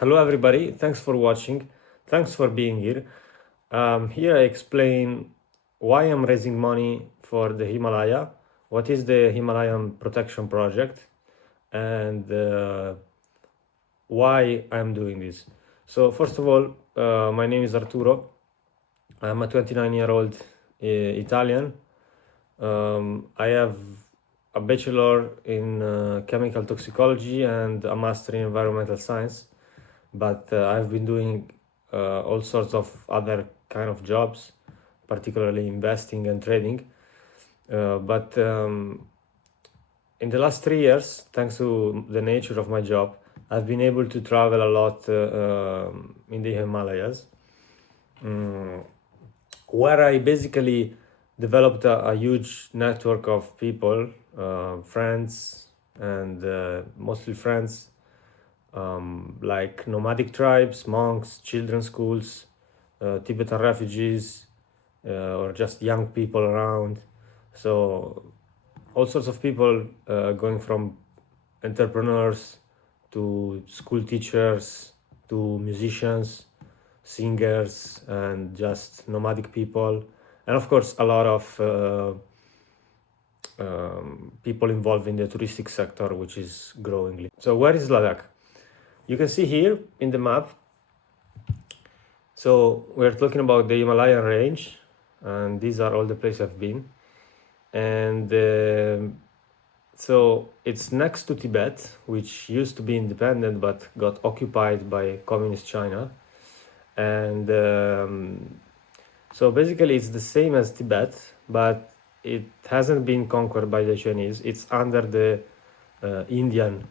Hello, everybody. Thanks for watching. Thanks for being here. Here I explain why I'm raising money for the Himalaya, what is the Himalayan Protection Project, and why I'm doing this. So, first of all, my name is Arturo. I'm a 29-year-old Italian. I have a bachelor in chemical toxicology and a master in environmental science, but I've been doing all sorts of other kind of jobs, particularly investing and trading. But in the last 3 years, thanks to the nature of my job, I've been able to travel a lot in the Himalayas, where I basically developed a huge network of people, friends, and mostly friends, like nomadic tribes, monks, children's schools, Tibetan refugees, or just young people around. So all sorts of people, going from entrepreneurs to school teachers to musicians, singers, and just nomadic people, and of course a lot of people involved in the touristic sector, which is growing. So where is Ladakh? You can see here in the map. So we're talking about the Himalayan range, and these are all the places I've been. And so it's next to Tibet, which used to be independent but got occupied by communist China. And so basically it's the same as Tibet, but it hasn't been conquered by the Chinese. It's under the Indian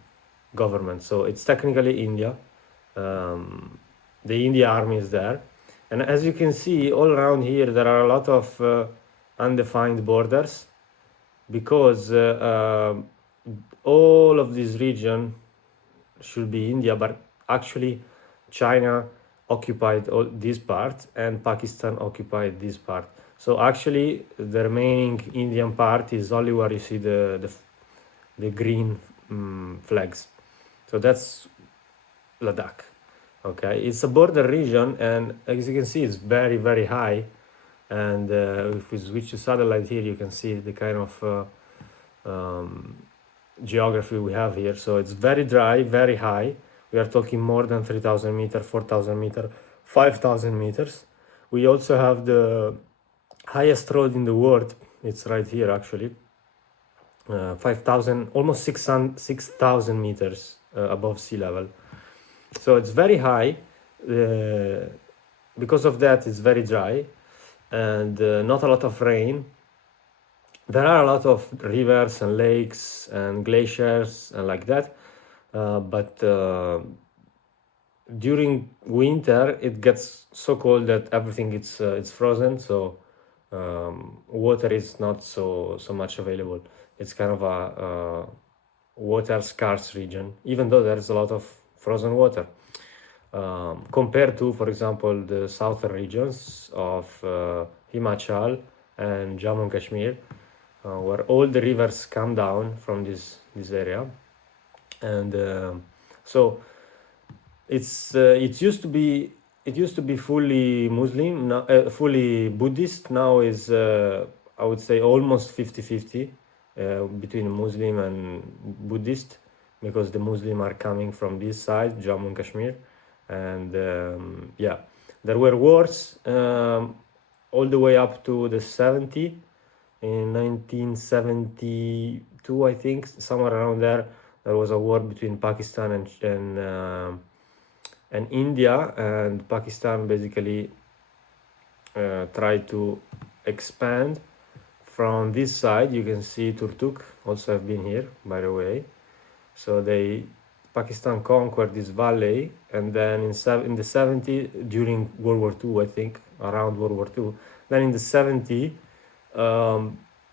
government. So it's technically India. The India army is there. And as you can see, all around here, there are a lot of undefined borders, because all of this region should be India, but actually China occupied all this part and Pakistan occupied this part. So actually the remaining Indian part is only where you see the green flags. So that's Ladakh. Okay, it's a border region, and as you can see, it's very, very high. And if we switch to satellite here, you can see the kind of geography we have here. So it's very dry, very high. We are talking more than 3,000 meters, 4,000 meters, 5,000 meters. We also have the highest road in the world. It's right here, actually. 5,000, almost 6,000 meters above sea level. So it's very high. Because of that, it's very dry, and not a lot of rain. There are a lot of rivers and lakes and glaciers and like that, but during winter it gets so cold that everything it's frozen. So water is not so much available. It's kind of a water scarce region, even though there's a lot of frozen water, compared to, for example, the southern regions of Himachal and Jammu and Kashmir, where all the rivers come down from this area. And so it used to be fully Muslim, fully Buddhist. Now is I would say almost 50-50 between Muslim and Buddhist, because the Muslim are coming from this side, Jammu and Kashmir. And yeah, there were wars all the way up to the 70s. In 1972, I think, somewhere around there was a war between Pakistan and India, and Pakistan basically tried to expand from this side. You can see Turtuk also have been here, by the way. So Pakistan conquered this valley, and then in the 70s, during World War II, I think, around World War II, then in the 70s,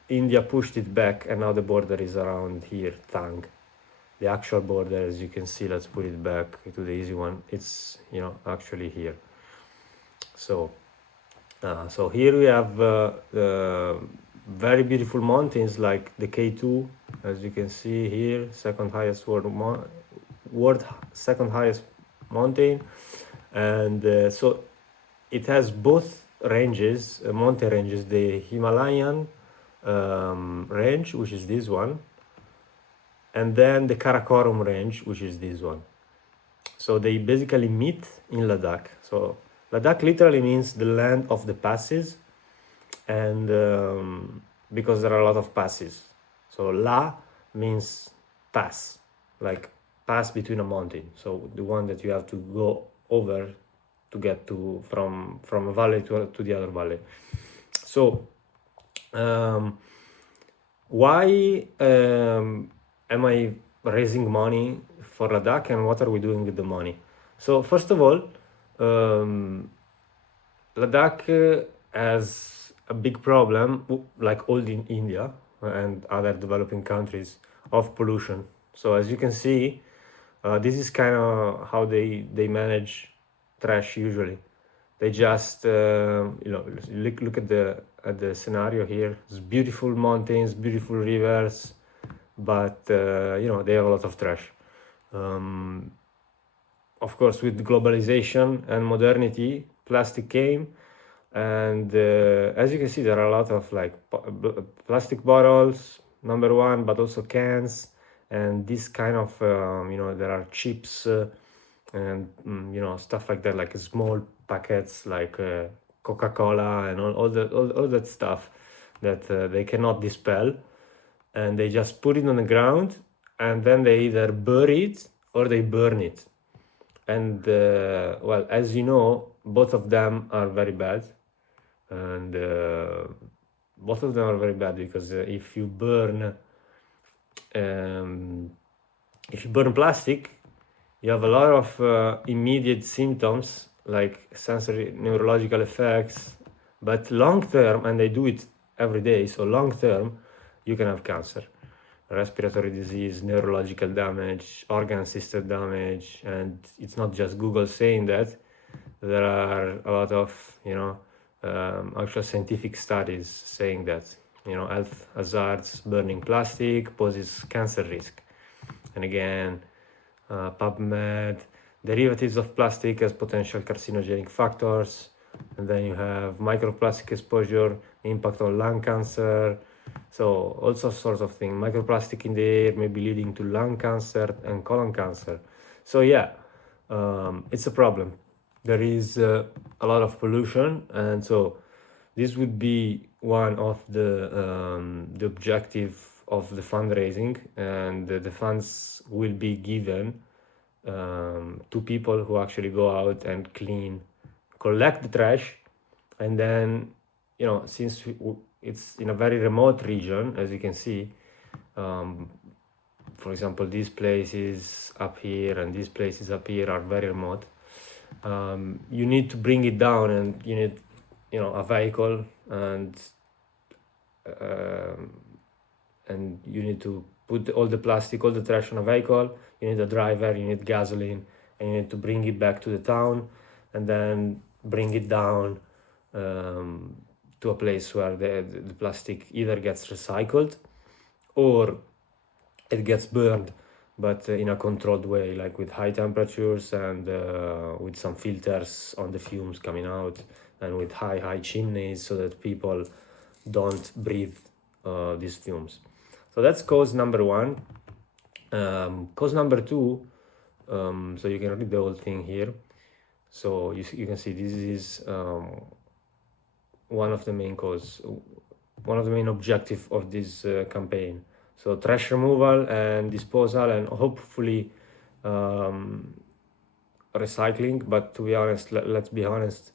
India pushed it back, and now the border is around here, Tang. The actual border, as you can see, let's put it back to the easy one. It's, actually here. So here we have very beautiful mountains like the K2, as you can see here, second highest second highest mountain, and so it has both ranges, mountain ranges, the Himalayan range, which is this one, and then the Karakoram range, which is this one. So they basically meet in Ladakh. So Ladakh literally means the land of the passes, and because there are a lot of passes. So La means pass, like pass between a mountain. So the one that you have to go over to get to from a valley to the other valley. So why am I raising money for Ladakh, and what are we doing with the money? So first of all, Ladakh has a big problem, like all in India and other developing countries, of pollution. So as you can see, this is kind of how they manage trash usually. They just look at the scenario here. It's beautiful mountains, beautiful rivers, but they have a lot of trash. Of course, with globalization and modernity, plastic came, and as you can see, there are a lot of like plastic bottles, number one, but also cans, and this kind of there are chips and stuff like that, like small packets like Coca-Cola and all that stuff that they cannot dispel, and they just put it on the ground, and then they either bury it or they burn it. And well, as you know, both of them are very bad, and both of them are very bad because if you burn plastic, you have a lot of immediate symptoms like sensory neurological effects, but long term, and they do it every day, so long term you can have cancer, respiratory disease, neurological damage, organ system damage. And it's not just Google saying that. There are a lot of actual scientific studies saying that health hazards, burning plastic poses cancer risk. And again, PubMed, derivatives of plastic as potential carcinogenic factors, and then you have microplastic exposure, impact on lung cancer. So also sorts of things. Microplastic in the air may be leading to lung cancer and colon cancer. So yeah, it's a problem. There is a lot of pollution, and so this would be one of the objective of the fundraising, and the funds will be given to people who actually go out and collect the trash, and then since it's in a very remote region, as you can see, for example, these places up here and these places up here are very remote. You need to bring it down, and you need a vehicle, and you need to put all the plastic, all the trash on a vehicle. You need a driver, you need gasoline, and you need to bring it back to the town, and then bring it down to a place where the plastic either gets recycled or it gets burned, but in a controlled way, like with high temperatures and with some filters on the fumes coming out, and with high chimneys so that people don't breathe these fumes. So that's cause number one. Cause number two, so you can read the whole thing here. So you can see this is one of the main objective of this campaign. So trash removal and disposal, and hopefully recycling. But to be honest, let's be honest,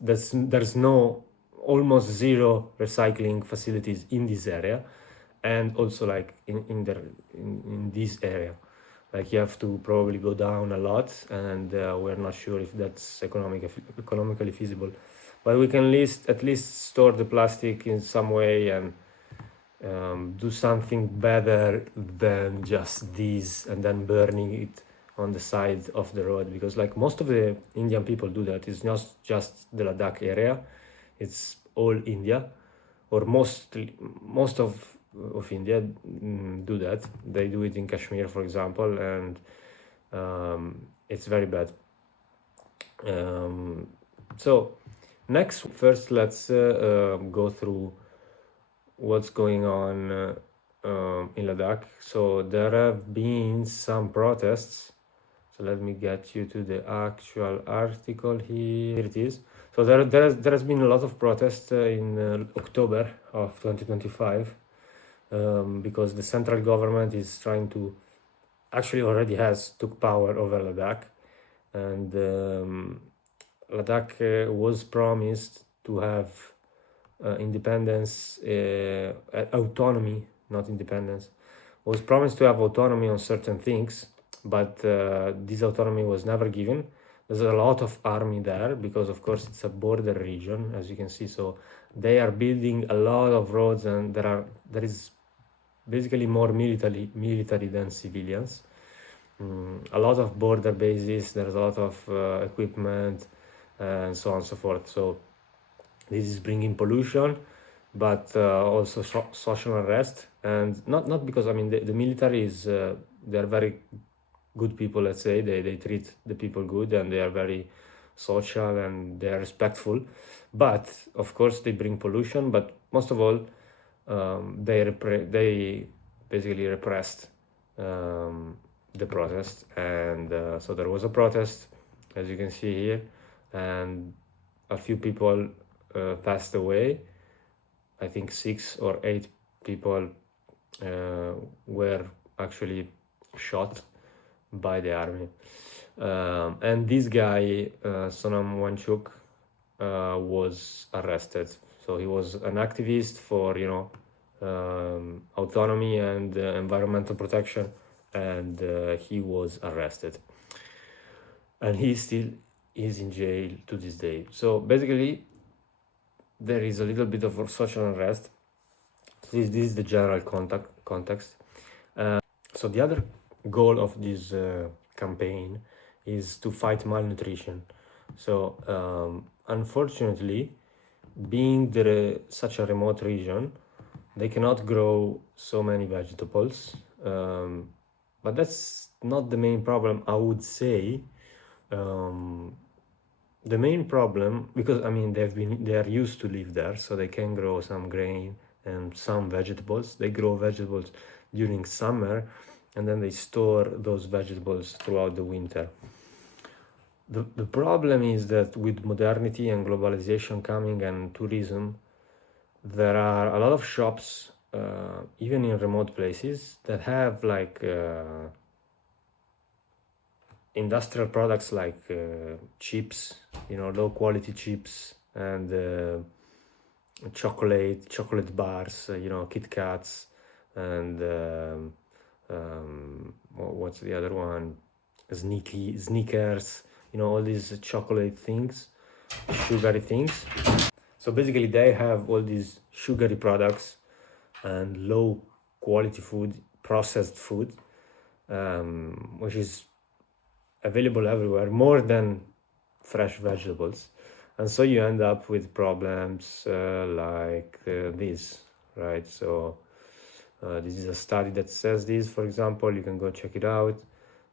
there's almost zero recycling facilities in this area, and also like in this area, like you have to probably go down a lot, and we're not sure if that's economically feasible. But we can at least store the plastic in some way and do something better than just this and then burning it on the side of the road, because like most of the Indian people do that. It's not just the Ladakh area, it's all India, or most of India do that. They do it in Kashmir, for example, and it's very bad. So next, first let's go through what's going on in Ladakh. So there have been some protests. So let me get you to the actual article here. Here it is. So there has been a lot of protests in October of 2025 because the central government is trying to, actually already has took power over Ladakh, and Ladakh was promised to have independence, autonomy, not independence, was promised to have autonomy on certain things, but this autonomy was never given. There's a lot of army there because, of course, it's a border region, as you can see. So they are building a lot of roads, and there is basically more military than civilians. A lot of border bases. There's a lot of equipment, and so on and so forth. So this is bringing pollution, but also social unrest, and not because, I mean, the military is they're very good people. Let's say they treat the people good, and they are very social, and they are respectful, but of course they bring pollution. But most of all, they basically repressed the protest, and so there was a protest, as you can see here, and a few people passed away. I think 6 or 8 people were actually shot by the army. And this guy, Sonam Wanchuk, was arrested. So he was an activist for, autonomy and environmental protection, and he was arrested. And he still is in jail to this day. So basically, there is a little bit of social unrest. So this is the general context. So the other goal of this campaign is to fight malnutrition. So unfortunately, being such a remote region, they cannot grow so many vegetables. But that's not the main problem, I would say. The main problem, because I mean they are used to live there, so they can grow some grain and some vegetables. They grow vegetables during summer, and then they store those vegetables throughout the winter. The problem is that with modernity and globalization coming and tourism, there are a lot of shops, even in remote places, that have like industrial products like chips, low quality chips, and chocolate bars, Kit Kats, and what's the other one? Sneakers, all these chocolate things, sugary things. So basically they have all these sugary products and low quality food, processed food, which is available everywhere, more than fresh vegetables. And so you end up with problems like this, right? So this is a study that says this, for example. You can go check it out.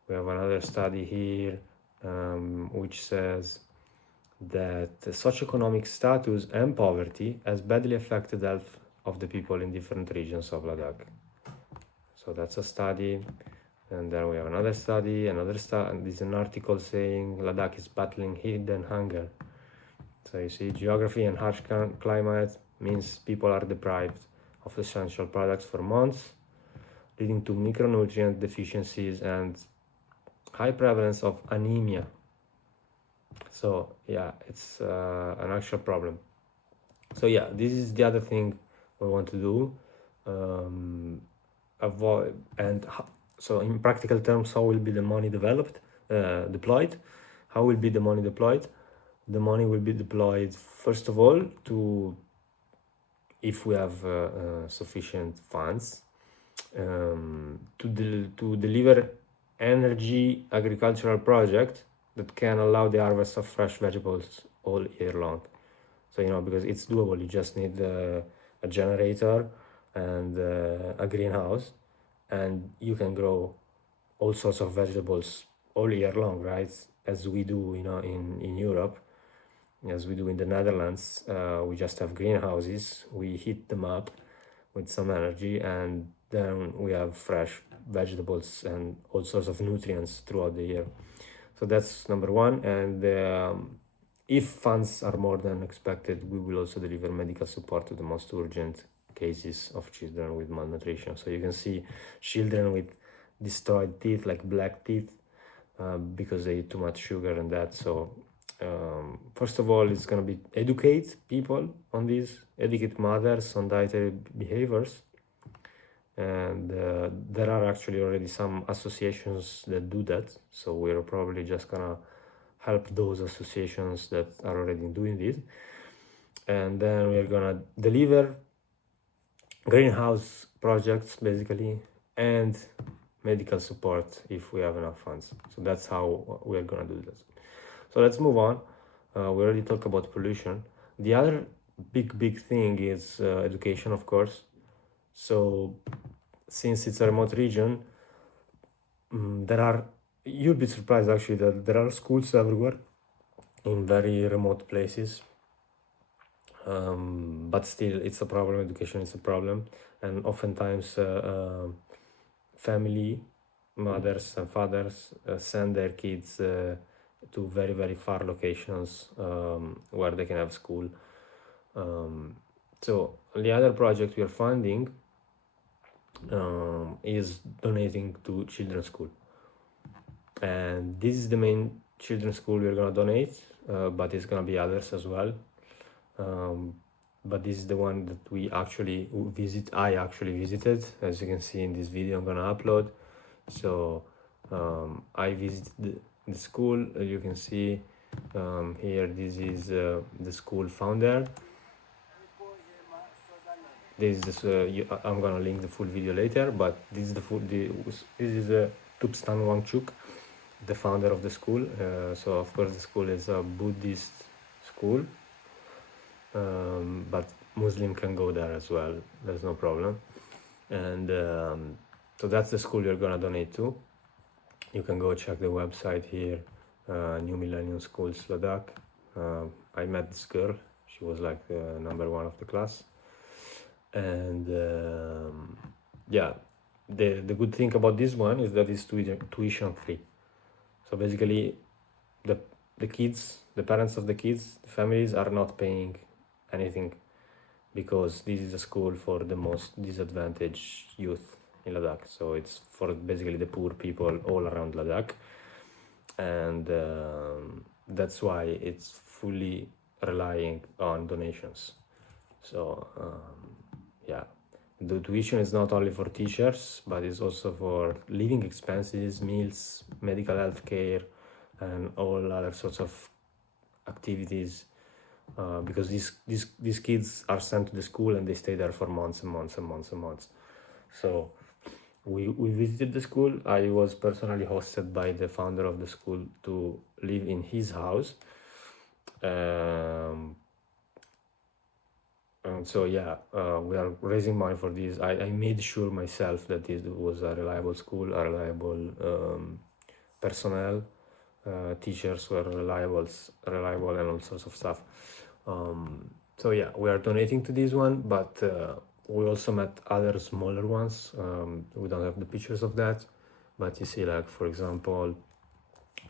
We have another study here which says that the socioeconomic status and poverty has badly affected the health of the people in different regions of Ladakh. So that's a study. And then we have another study, and this is an article saying Ladakh is battling hidden hunger. So you see, geography and harsh climate means people are deprived of essential products for months, leading to micronutrient deficiencies and high prevalence of anemia. So yeah, it's an actual problem. So yeah, this is the other thing we want to do. Avoid and so in practical terms, how will be the money deployed? How will be the money deployed? The money will be deployed, first of all, if we have sufficient funds, to deliver energy agricultural project that can allow the harvest of fresh vegetables all year long. So, because it's doable, you just need a generator and a greenhouse, and you can grow all sorts of vegetables all year long, right? As we do, in Europe, as we do in the Netherlands. We just have greenhouses. We heat them up with some energy, and then we have fresh vegetables and all sorts of nutrients throughout the year. So that's number one. And if funds are more than expected, we will also deliver medical support to the most urgent cases of children with malnutrition. So you can see children with destroyed teeth, like black teeth, because they eat too much sugar and that. So first of all, it's going to be educate people on this, educate mothers on dietary behaviors. And there are actually already some associations that do that. So we're probably just going to help those associations that are already doing this. And then we're going to deliver greenhouse projects, basically, and medical support if we have enough funds. So that's how we're going to do this. So let's move on. We already talked about pollution. The other big thing is education, of course. So since it's a remote region, you'll be surprised actually that there are schools everywhere in very remote places. But still, it's a problem. Education is a problem, and oftentimes family, mothers and fathers send their kids to very far locations where they can have school. So the other project we are funding is donating to children's school, and this is the main children's school we're gonna donate, but it's gonna be others as well. But this is the one that I actually visited, as you can see in this video I'm gonna upload. So I visited the school. You can see here, this is the school founder. This is I'm gonna link the full video later, but this is this is Tupstan Wangchuk, the founder of the school. So of course the school is a Buddhist school, but Muslim can go there as well, there's no problem. And so that's the school you're gonna donate to. You can go check the website here, New Millennium Schools Ladakh. I met this girl, she was like number one of the class. And yeah, the good thing about this one is that it's tuition free. So basically the kids, the parents of the kids, the families are not paying anything, because this is a school for the most disadvantaged youth in Ladakh. So it's for basically the poor people all around Ladakh, and that's why it's fully relying on donations. So yeah, the tuition is not only for teachers, but it's also for living expenses, meals, medical health care, and all other sorts of activities, because these kids are sent to the school and they stay there for months and months and months and months. So we visited the school. I was personally hosted by the founder of the school to live in his house. And so yeah, we are raising money for this. I made sure myself that it was a reliable school, a reliable personnel, teachers were reliable and all sorts of stuff. So yeah, we are donating to this one, but we also met other smaller ones. We don't have the pictures of that, but you see, like, for example,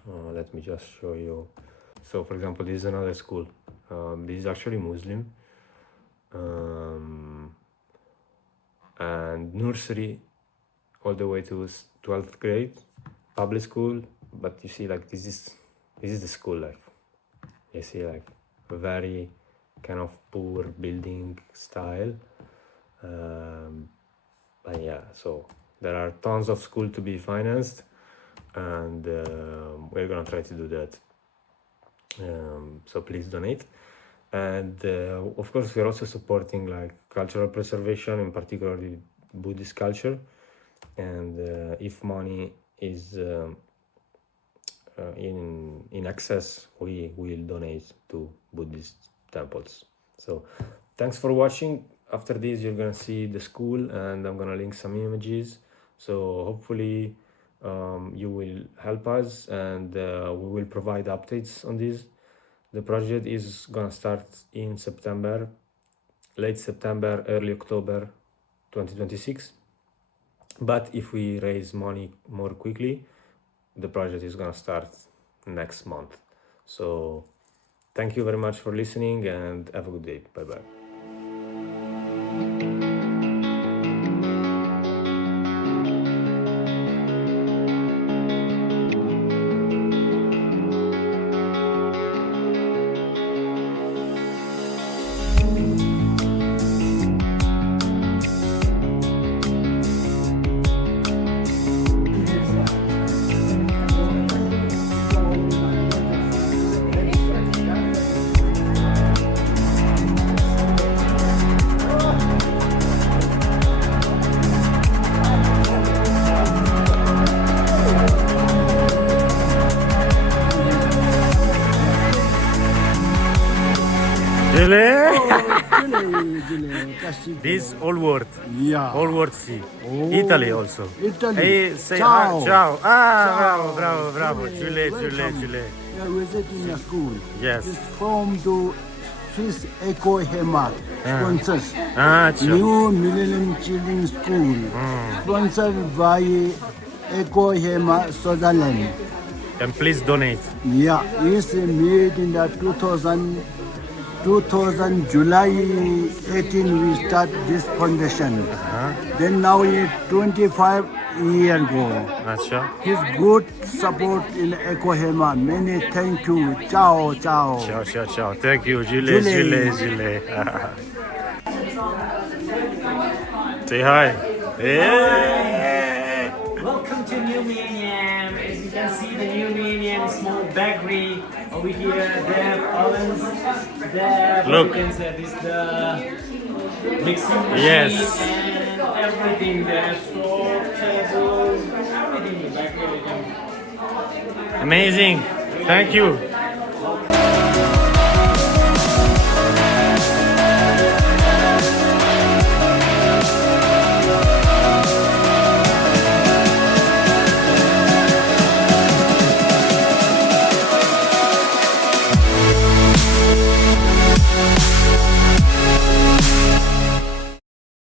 let me just show you. So for example, this is another school. This is actually Muslim, and nursery all the way to 12th grade, public school. But you see, like, this is the school. Like, you see, like, a very kind of poor building style. But yeah, so there are tons of school to be financed, and we're gonna try to do that. So please donate. And of course we're also supporting like cultural preservation, in particular the Buddhist culture. And if money is in excess, we will donate to Buddhist temples. So thanks for watching. After this you're gonna see the school, and I'm gonna link some images. So hopefully you will help us, and we will provide updates on this. The project is gonna start in September, late September, early October 2026. But if we raise money more quickly, the project is gonna start next month. So thank you very much for listening, and have a good day. Bye bye. This all world. Yeah. All world see. Oh. Italy also. Italy. Hey, say Ciao. hi. Ciao. Ciao. Bravo. Chile. Welcome. We are visiting a school. Yes. It's from to Swiss Eco Hema sponsors. Ciao. New Millennium Children's School. Sponsored by Eco Hema Sutherland. And please donate. Yeah, it's made in the 2000 July 18 we start this foundation. Then now it's 25 years ago. Acha. His good support in Ekohema. Many thank you. Ciao. Ciao. Thank you, Chile. Say hi. Hey. Welcome to New Millennium. As you can see, the New Millennium small bakery over here. They have ovens. There, Look. you can say this the mixing machine Yes. and everything. There, store, tables, everything in the bakery. Amazing. Thank you.